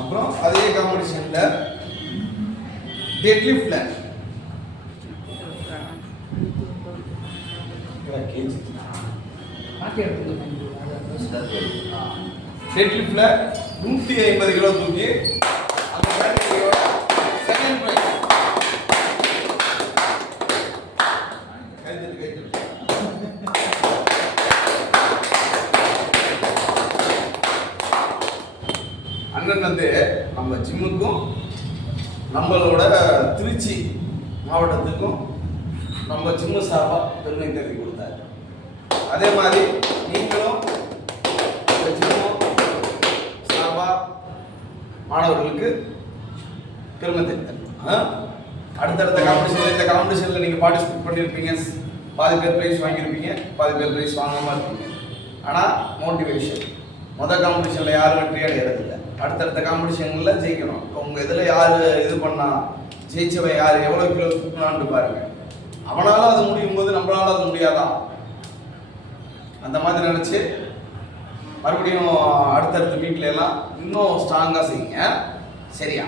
அப்புறம் அதே காம்படிஷன்ல dead லிஃப்ட்ல dead லிஃப்ட்ல 150 kilo தூக்கி அந்த கேட்டகரியோட செகண்ட் பிரைஸ். அண்ணன் வந்து நம்ம ஜிம்முக்கும் நம்மளோட திருச்சி மாவட்டத்துக்கும் நம்ம ஜிம்மு சார்பாக பெருமை தேடி கொடுத்தாரு. அதே மாதிரி நீங்களும் ஜிம்மும் சார்பாக மாணவர்களுக்கு பெருமை தேடி அடுத்தடுத்த காம்படிஷனில் இந்த காம்படிஷனில் நீங்கள் பார்ட்டிசிபேட் பண்ணியிருப்பீங்க. பாதி பேர் ப்ரைஸ் வாங்கியிருப்பீங்க, பாதி பேர் ப்ரைஸ் வாங்காமல் இருப்பீங்க. ஆனால் மோட்டிவேஷன் மொதல் காம்படிஷனில் யாரும் வெற்றி அடையிறதில்லை. அடுத்தடுத்த காம்படிஷனில் ஜெயிக்கணும். உங்கள் இதில் யார் இது பண்ணால் ஜெயிச்சவன் யார், எவ்வளோ கிலோ தூக்கலான்னு பாருங்க. அவனால அது முடியும் போது நம்மளால அது முடியாதான்? அந்த மாதிரி நினச்சி மறுபடியும் அடுத்தடுத்த வீட்டில எல்லாம் இன்னும் ஸ்ட்ராங்காக செய்யுங்க. சரியா?